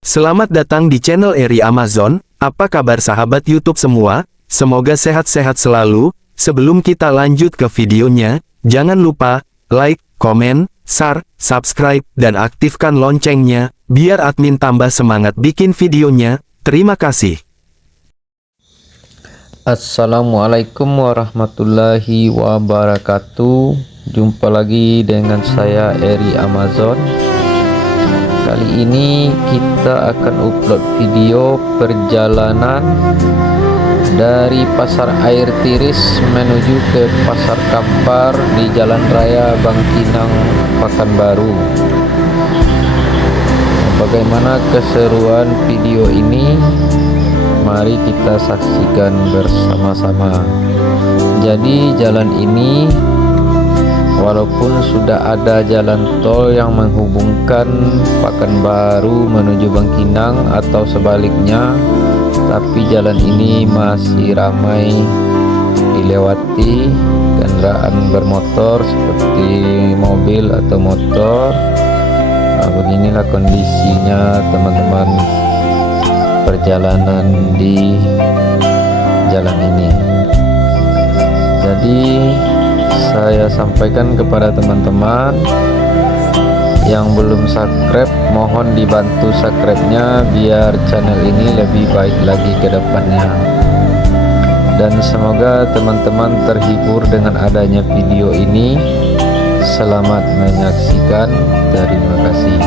Selamat datang di channel Eri Amazon. Apa kabar sahabat YouTube semua? Semoga sehat-sehat selalu. Sebelum kita lanjut ke videonya, jangan lupa like, komen, share, subscribe, dan aktifkan loncengnya, biar admin tambah semangat bikin videonya. Terima kasih. Assalamualaikum warahmatullahi wabarakatuh. Jumpa lagi dengan saya Eri Amazon. Kali ini kita akan upload video perjalanan dari Pasar Air Tiris menuju ke Pasar Kampar di Jalan Raya Bangkinang, Pekanbaru. Bagaimana keseruan video ini? Mari kita saksikan bersama-sama. Jadi jalan ini, walaupun sudah ada jalan tol yang menghubungkan Pekanbaru menuju Bangkinang atau sebaliknya, tapi jalan ini masih ramai dilewati kendaraan bermotor seperti mobil atau motor. Nah, beginilah kondisinya teman-teman perjalanan di jalan ini. Jadi saya sampaikan kepada teman-teman yang belum subscribe, mohon dibantu subscribe-nya biar channel ini lebih baik lagi ke depannya. Dan semoga teman-teman terhibur dengan adanya video ini. Selamat menyaksikan. Terima kasih.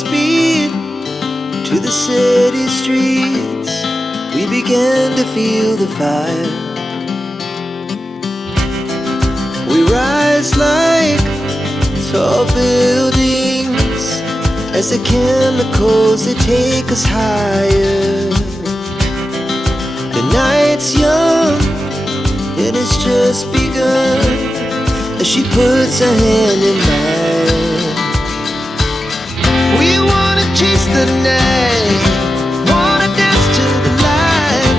speed to the city streets. We began to feel the fire. We rise like tall buildings as the chemicals they take us higher. The night's young and it's just begun as she puts her hand in mine. We wanna chase the night, wanna dance to the light,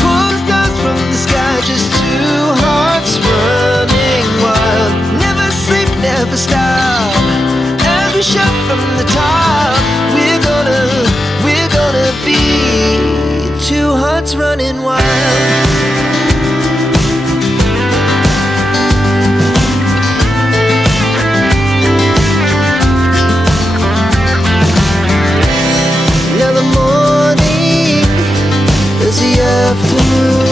pull the stars from the sky, just two hearts running wild. Never sleep, never stop, as we shout from the top. We're gonna be two hearts running wild. Now the morning is the afternoon.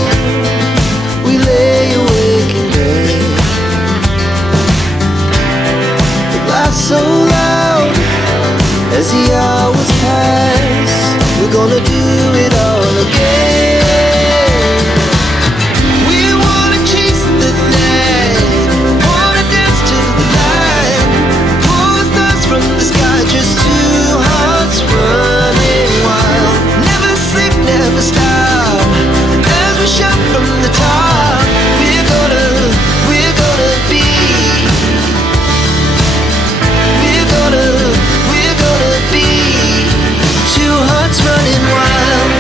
We lay awake in bed. The laughs so loud as the hours pass. We're gonna do it all again. We wanna chase the night, wanna dance to the light, pull the stars from the sky, just two hearts running wild. Never sleep, never stop, as we shout from the top. We're gonna be, we're gonna be two hearts running wild.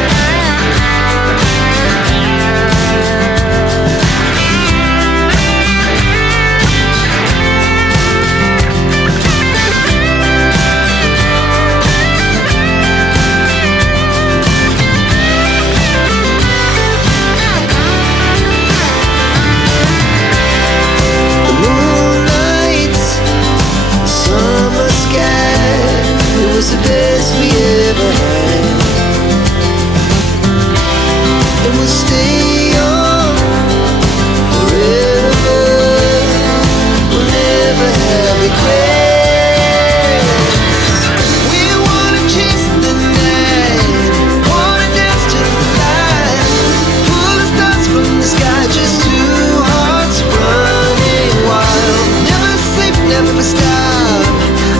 The moonlight, summer sky, it was the best we ever had. And we'll stay on forever. We'll never have regrets. We wanna chase the night, wanna dance to the light, pull the stars from the sky, just two hearts running wild. Never sleep, never stop,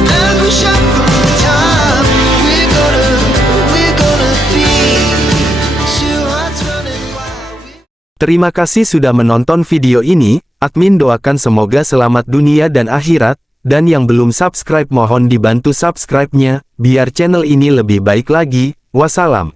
as we shout from the top. We're gonna be two hearts running wild. Terima kasih sudah menonton video ini, admin doakan semoga selamat dunia dan akhirat, dan yang belum subscribe mohon dibantu subscribe-nya, biar channel ini lebih baik lagi. Wassalam.